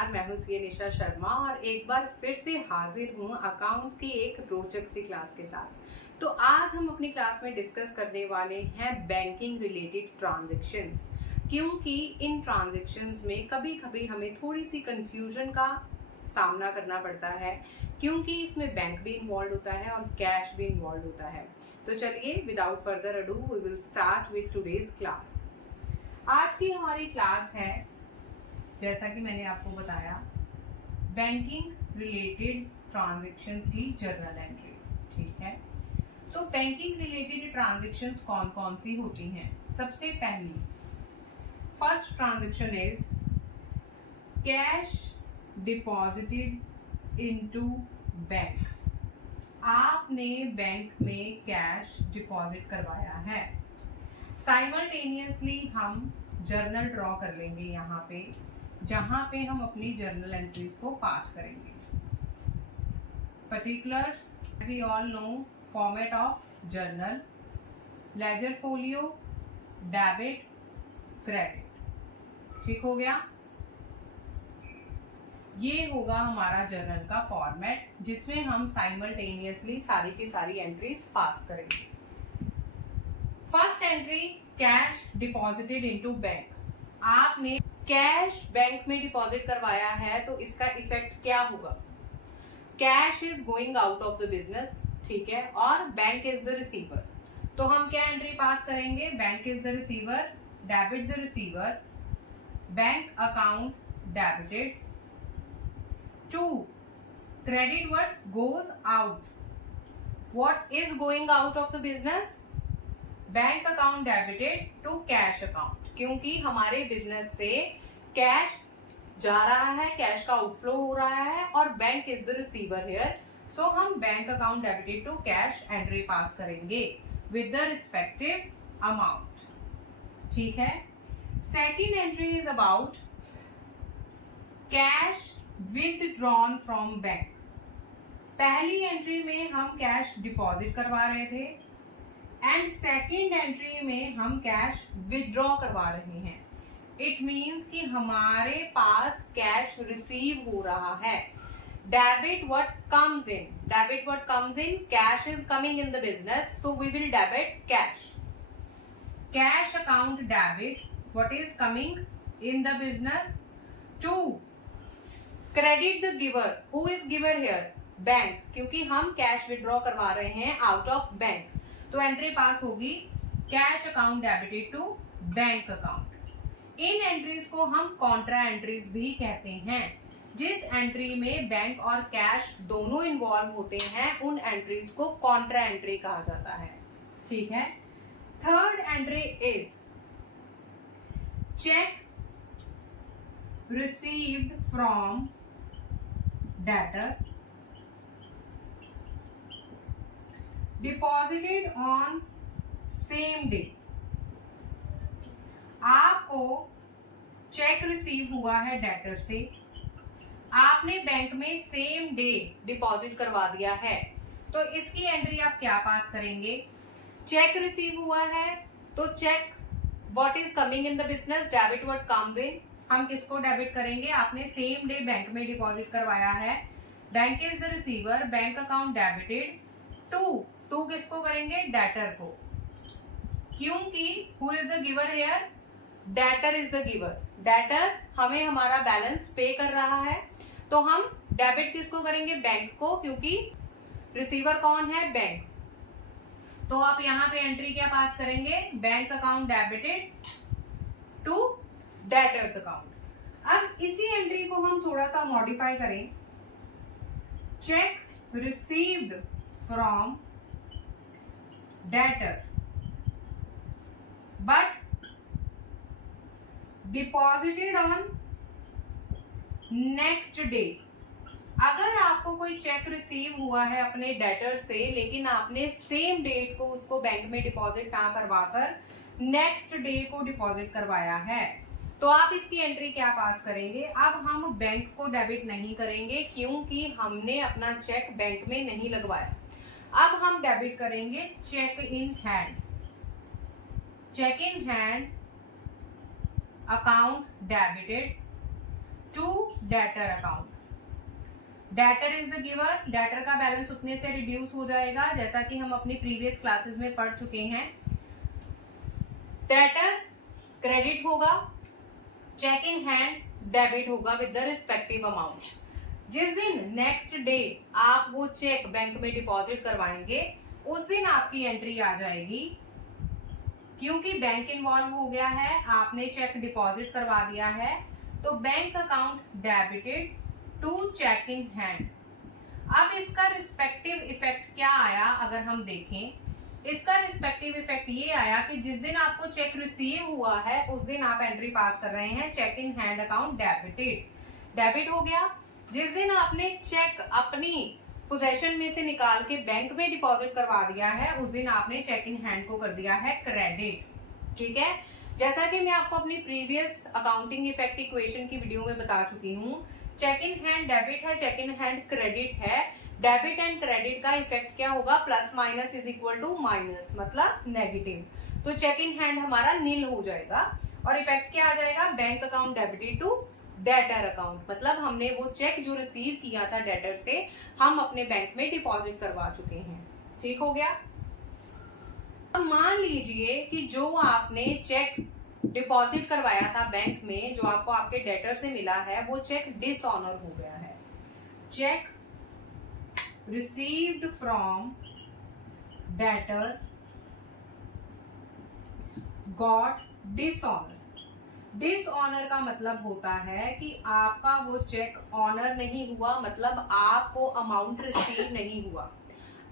नमस्कार, मैं हूँ सी निशा शर्मा और एक बार फिर से हाजिर हूँ अकाउंट्स की एक रोचक सी क्लास के साथ। तो आज हम अपनी क्लास में डिस्कस करने वाले हैं बैंकिंग रिलेटेड ट्रांजैक्शंस, क्योंकि इन ट्रांजैक्शंस में कभी कभी हमें थोड़ी सी कंफ्यूजन का सामना करना पड़ता है, क्योंकि इसमें बैंक भी इन्वॉल्व होता है और कैश भी इन्वॉल्व होता है। तो चलिए without further ado we will start with today's class. आज की हमारी क्लास है, जैसा कि मैंने आपको बताया, बैंकिंग रिलेटेड ट्रांजैक्शंस की जर्नल एंट्री। ठीक है, तो बैंकिंग रिलेटेड ट्रांजैक्शंस कौन कौन सी होती हैं? सबसे पहली first transaction is cash deposited into bank. आपने बैंक में कैश डिपॉजिट करवाया है। साइमल्टेनियसली हम जर्नल ड्रॉ कर लेंगे यहाँ पे, जहां पे हम अपनी जर्नल एंट्रीज को पास करेंगे। Particulars we all know, format of journal, ledger folio, debit, credit. ठीक हो गया? ये होगा हमारा जर्नल का फॉर्मेट, जिसमें हम साइमल्टेनियसली सारी की सारी एंट्रीज पास करेंगे। First entry, cash deposited into bank. आपने कैश बैंक में डिपॉजिट करवाया है, तो इसका इफेक्ट क्या होगा? Cash is going out of the business, ठीक है, और बैंक इज द रिसीवर। तो हम क्या एंट्री पास करेंगे? Bank is the receiver, debit the receiver, bank account debited. To, credit what goes out. What is going out of the business? Bank account debited to cash account, क्योंकि हमारे business से cash जा रहा है, cash का outflow हो रहा है और bank is the receiver here, so हम bank account debited to cash entry pass करेंगे विद द रिस्पेक्टिव अमाउंट। ठीक है। Second entry is about cash withdrawn from bank. पहली एंट्री में हम कैश डिपॉजिट करवा रहे थे एंड सेकेंड एंट्री में हम कैश विदड्रॉ करवा रहे हैं। इट मीन्स कि हमारे पास कैश रिसीव हो रहा है। Debit what comes in, debit what comes in, cash is coming in the business, so we will debit cash. Cash account debit what is coming in the business. To, credit the giver. Who is giver here? Bank, क्योंकि हम cash withdraw करवा रहे हैं out of bank, तो entry pass होगी cash account debited to bank account. इन entries को हम कॉन्ट्रा एंट्रीज भी कहते हैं। जिस एंट्री में बैंक और कैश दोनों इन्वॉल्व होते हैं, उन एंट्रीज को कॉन्ट्रा एंट्री कहा जाता है। ठीक है। Third entry is check received from debtor deposited on same day. आपको चेक रिसीव हुआ है डेटर से, आपने बैंक में सेम डे डिपॉजिट करवा दिया है, तो इसकी एंट्री आप क्या पास करेंगे? चेक रिसीव हुआ है, तो cheque what is coming in the business, debit what comes in. हम किसको डेबिट करेंगे? आपने सेम डे बैंक में डिपॉजिट करवाया है, bank is the receiver, bank account debited to, to किसको करेंगे? डेटर को, क्योंकि who is the giver here? Debtor is the giver. Debtor हमें हमारा बैलेंस पे कर रहा है, तो हम डेबिट किसको करेंगे? बैंक को, क्योंकि रिसीवर कौन है? बैंक। तो आप यहां पे एंट्री क्या पास करेंगे? Bank account debited to debtors account. अब इसी एंट्री को हम थोड़ा सा मॉडिफाई करें। Cheque received from debtor but deposited on next day। अगर आपको कोई चेक रिसीव हुआ है अपने डेटर से, लेकिन आपने सेम डेट को उसको बैंक में डिपॉजिट ना करवाकर नेक्स्ट डे को डिपॉजिट करवाया है, तो आप इसकी एंट्री क्या पास करेंगे? अब हम बैंक को डेबिट नहीं करेंगे, क्योंकि हमने अपना चेक बैंक में नहीं लगवाया। अब हम डेबिट करेंगे cheque in hand. Cheque in hand account debited to debtor account. Debtor is the giver, debtor का बैलेंस उतने से रिड्यूस हो जाएगा जैसा कि हम अपनी प्रीवियस क्लासेस में पढ़ चुके हैं। डेटर क्रेडिट होगा, चेक इन हैंड डेबिट होगा विद द रिस्पेक्टिव अमाउंट। जिस दिन नेक्स्ट डे आप वो चेक बैंक में डिपॉजिट करवाएंगे उस दिन आपकी एंट्री आ जाएगी, क्योंकि बैंक इन्वॉल्व हो गया है, आपने चेक डिपॉजिट करवा दिया है, तो bank account debited to cheque in hand. अब इसका रिस्पेक्टिव इफेक्ट क्या आया अगर हम देखें, इसका रिस्पेक्टिव इफेक्ट ये आया कि जिस दिन आपको चेक रिसीव हुआ है उस दिन आप एंट्री पास कर रहे हैं cheque in hand account debited, debit हो गया। जिस दिन आपने चेक अपनी पोजेशन में से निकाल के बैंक में डिपॉजिट करवा दिया है उस दिन आपने चेक इन हैंड को कर दिया है क्रेडिट। ठीक है, जैसा कि मैं आपको अपनी प्रीवियस अकाउंटिंग इफेक्ट इक्वेशन की वीडियो में बता चुकी हूँ, चेक इन हैंड डेबिट है, चेक इन हैंड क्रेडिट है। डेबिट एंड क्रेडिट का इफेक्ट क्या होगा, plus minus is equal to minus, मतलब नेगेटिव। तो चेक इन हैंड हमारा नील हो जाएगा और इफेक्ट क्या आ जाएगा, bank account debited to debtor account, मतलब हमने वो चेक जो रिसीव किया था डेटर से हम अपने बैंक में डिपॉजिट करवा चुके हैं। ठीक हो गया। अब मान लीजिए कि जो आपने चेक डिपॉजिट करवाया था बैंक में, जो आपको आपके डेटर से मिला है, वो चेक डिसऑनर हो गया है। Check received from debtor got dishonour. Dishonour का मतलब होता है कि आपका वो चेक ऑनर नहीं हुआ, मतलब आपको अमाउंट रिसीव नहीं हुआ।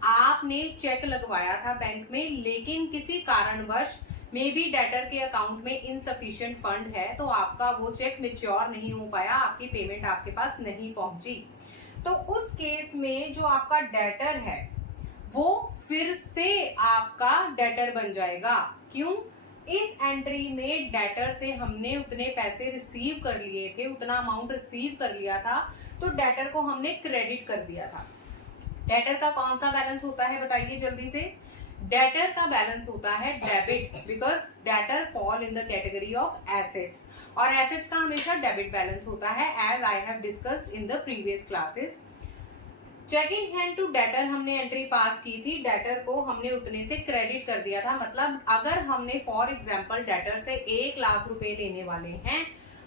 आपने चेक लगवाया था बैंक में, लेकिन किसी कारणवश मे बी डेटर के अकाउंट में इनसफिशिएंट फंड है, तो आपका वो चेक मैच्योर नहीं हो पाया, आपकी पेमेंट आपके पास नहीं पहुंची। तो उस केस में जो आपका डेटर है वो फिर से आपका डेटर बन जाएगा। क्यों? इस एंट्री में डेटर से हमने उतने पैसे रिसीव कर लिए थे, उतना अमाउंट रिसीव कर लिया था, तो डेटर को हमने क्रेडिट कर दिया था। डेटर का कौन सा बैलेंस होता है बताइए जल्दी से। डेटर का बैलेंस होता है debit, because debtor fall in the category of assets, और एसेट्स का हमेशा डेबिट बैलेंस होता है, as I have discussed in the previous classes. Cheque in hand to debtor हमने एंट्री पास की थी, डेटर को हमने उतने से क्रेडिट कर दिया था, मतलब अगर हमने फॉर एग्जांपल डेटर से 1 लाख रुपए लेने वाले हैं,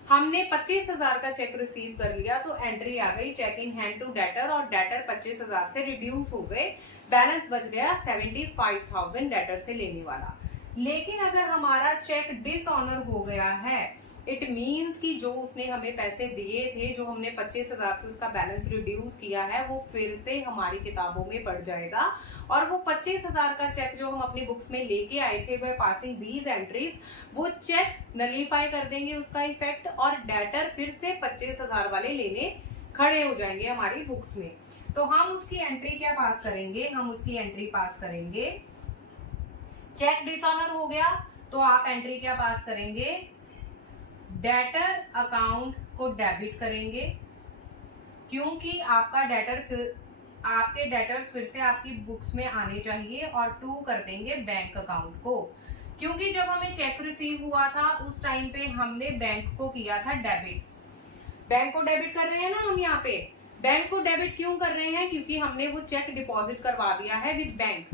हमने 25,000 का चेक रिसीव कर लिया, तो एंट्री आ गई चेकिंग हैंड टू डेटर, और डेटर 25,000 से रिड्यूस हो गए, बैलेंस बच गया 75,000 डेटर से लेने वाला। लेकिन अगर हमारा चेक डिसऑनर हो गया है, इट मीन्स कि जो उसने हमें पैसे दिए थे, जो हमने 25,000 से उसका बैलेंस रिड्यूस किया है, वो फिर से हमारी किताबों में बढ़ जाएगा, और वो 25,000 का चेक जो हम अपनी बुक्स में लेके आए थे बाय पासिंग दीज एंट्रीज, वो चेक नलीफाई कर देंगे उसका इफेक्ट, और डेटर फिर से 25,000 वाले लेने खड़े हो जाएंगे हमारी बुक्स में। तो हम उसकी एंट्री क्या पास करेंगे, हम उसकी एंट्री पास करेंगे, चेक डिसऑनर हो गया तो आप एंट्री क्या पास करेंगे, डेटर अकाउंट को डेबिट करेंगे, क्योंकि आपका डेटर फिर आपके डेटर्स फिर से आपकी बुक्स में आने चाहिए, और 2 कर देंगे बैंक अकाउंट को, क्योंकि जब हमें चेक रिसीव हुआ था उस टाइम पे हमने बैंक को किया था डेबिट। बैंक को डेबिट कर रहे हैं ना हम यहाँ पे, बैंक को डेबिट क्यों कर रहे हैं, क्योंकि हमने वो चेक डिपॉजिट करवा दिया है विद बैंक।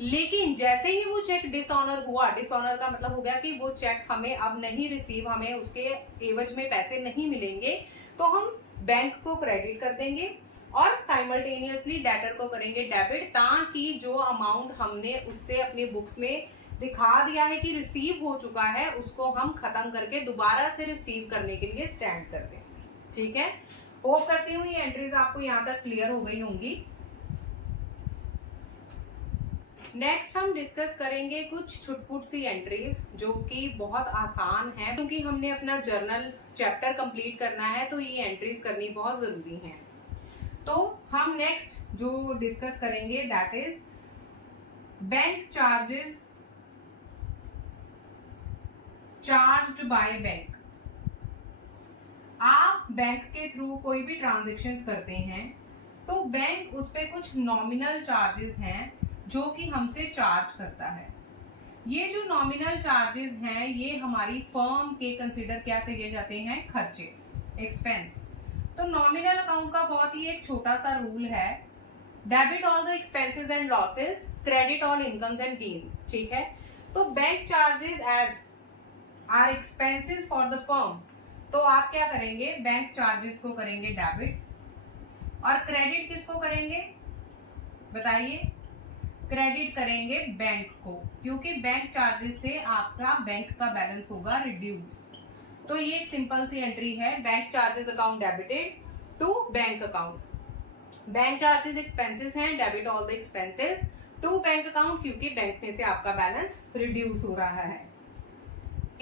लेकिन जैसे ही वो चेक डिसऑनर हुआ, डिसऑनर का मतलब हो गया कि वो चेक हमें अब नहीं रिसीव, हमें उसके एवज में पैसे नहीं मिलेंगे, तो हम बैंक को क्रेडिट कर देंगे और साइमल्टेनियसली डेटर को करेंगे डेबिट, ताकि जो अमाउंट हमने उससे अपनी बुक्स में दिखा दिया है कि रिसीव हो चुका है, उसको हम खत्म करके दोबारा से रिसीव करने के लिए स्टैंड कर दें। ठीक है, होप करती हूँ ये एंट्रीज आपको यहाँ तक क्लियर हो गई होंगी। नेक्स्ट हम डिस्कस करेंगे कुछ छुटपुट सी एंट्रीज जो कि बहुत आसान है, क्योंकि हमने अपना जर्नल चैप्टर कंप्लीट करना है, तो ये एंट्रीज करनी बहुत जरूरी है। तो हम नेक्स्ट जो डिस्कस करेंगे that is bank charges charged by bank. आप बैंक के थ्रू कोई भी ट्रांजेक्शन्स करते हैं तो बैंक उस पे कुछ नॉमिनल चार्जेस हैं जो कि हमसे चार्ज करता है। ये जो नॉमिनल चार्जेस हैं ये हमारी फर्म के कंसिडर क्या किए जाते हैं, खर्चे, एक्सपेंस। तो नॉमिनल अकाउंट का बहुत ही एक छोटा सा रूल है, debit all the expenses and losses, credit all incomes and gains, ठीक है। तो bank charges as are expenses for the firm, तो आप क्या करेंगे, बैंक चार्जेस को करेंगे डेबिट, और क्रेडिट किसको करेंगे बताइए, क्रेडिट करेंगे बैंक को, क्योंकि बैंक चार्जेस से आपका बैंक का बैलेंस होगा रिड्यूस। तो ये एक सिंपल सी एंट्री है, bank charges account debited to bank account, bank charges expenses हैं, debit all the expenses to bank account, क्योंकि बैंक में से आपका बैलेंस रिड्यूस हो रहा है।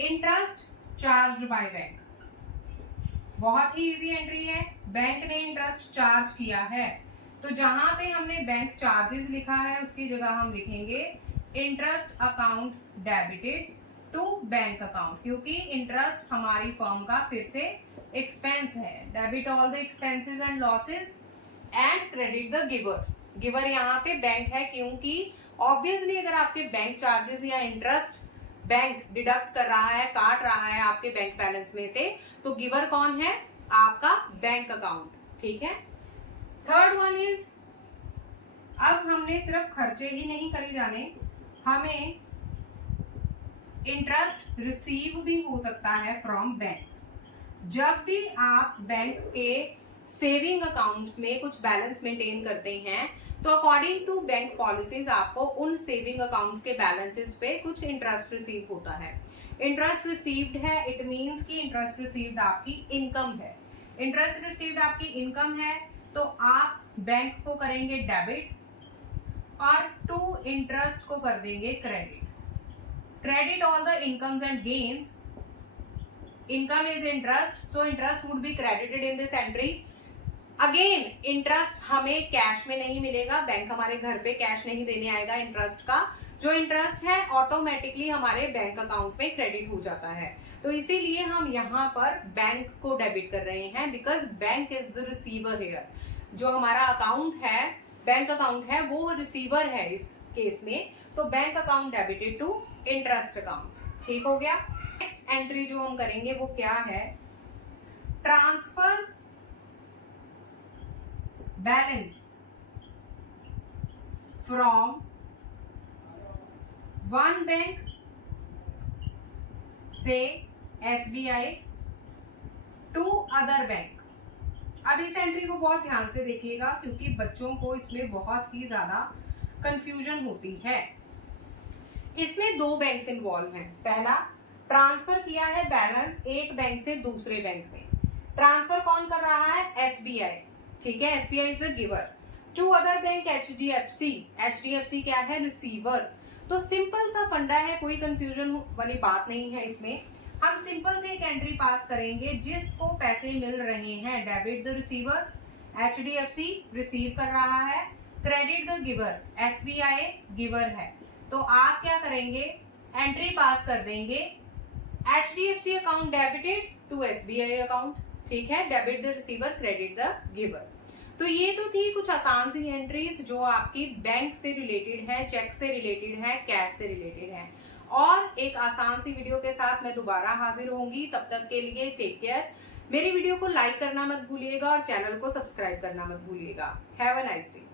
इंटरेस्ट चार्ज बाय बैंक, बहुत ही इजी एंट्री है, बैंक ने इंटरेस्ट चार्ज किया है, तो जहां पे हमने बैंक चार्जेस लिखा है उसकी जगह हम लिखेंगे interest account debited to bank account, क्योंकि इंटरेस्ट हमारी फर्म का फिर से एक्सपेंस है। Debit all the expenses and losses and credit the giver, giver यहाँ पे बैंक है, क्योंकि ऑब्वियसली अगर आपके बैंक चार्जेस या इंटरेस्ट बैंक डिडक्ट कर रहा है, काट रहा है आपके बैंक बैलेंस में से, तो गिवर कौन है, आपका बैंक अकाउंट, ठीक है। थर्ड वन इज, अब हमने सिर्फ खर्चे ही नहीं करे जाने, हमें इंटरेस्ट रिसीव भी हो सकता है फ्रॉम बैंक्स। जब भी आप बैंक के सेविंग अकाउंट्स में कुछ बैलेंस मेंटेन करते हैं, तो अकॉर्डिंग टू बैंक पॉलिसीज आपको उन सेविंग अकाउंट्स के बैलेंसेस पे कुछ इंटरेस्ट रिसीव होता है। इंटरेस्ट रिसीव्ड है, इट मींस कि इंटरेस्ट रिसीव्ड आपकी इनकम है, इंटरेस्ट रिसीव्ड आपकी इनकम है, तो आप बैंक को करेंगे डेबिट और टू इंटरेस्ट को कर देंगे credit. Credit all the incomes and gains, income is interest, so interest would be credited in this entry. Again interest हमें कैश में नहीं मिलेगा, बैंक हमारे घर पे कैश नहीं देने आएगा इंटरेस्ट का, जो इंटरेस्ट है ऑटोमेटिकली हमारे बैंक अकाउंट में क्रेडिट हो जाता है। तो इसीलिए हम यहाँ पर बैंक को डेबिट कर रहे हैं, because bank is the receiver here. जो हमारा अकाउंट है, बैंक अकाउंट है, वो रिसीवर है इस केस में, तो bank account debited to interest account, ठीक हो गया। नेक्स्ट एंट्री जो हम करेंगे वो क्या है, transfer balance from one bank से SBI टू अदर बैंक। अब इस एंट्री को बहुत ध्यान से देखिएगा, क्योंकि बच्चों को इसमें बहुत ही ज्यादा कंफ्यूजन होती है। इसमें दो बैंक्स इन्वॉल्व हैं। पहला, ट्रांसफर किया है बैलेंस एक बैंक से दूसरे बैंक में, ट्रांसफर कौन कर रहा है, SBI, ठीक है, SBI is the giver, to other bank HDFC, HDFC क्या है, रिसीवर। तो सिंपल सा फंडा है, कोई कंफ्यूजन वाली बात नहीं है इसमें। हम सिंपल से एक एंट्री पास करेंगे, जिसको पैसे मिल रहे हैं, debit the receiver, HDFC receive कर रहा है, credit the giver, SBI giver है। तो आप क्या करेंगे, एंट्री पास कर देंगे HDFC account debited to SBI account, ठीक है, debit the receiver, credit the giver. तो ये तो थी कुछ आसान सी एंट्रीज जो आपकी बैंक से रिलेटेड है, चेक से रिलेटेड है, कैश से रिलेटेड है। और एक आसान सी वीडियो के साथ मैं दोबारा हाजिर होंगी, तब तक के लिए टेक केयर। मेरी वीडियो को लाइक करना मत भूलिएगा और चैनल को सब्सक्राइब करना मत भूलिएगा। Have a nice day.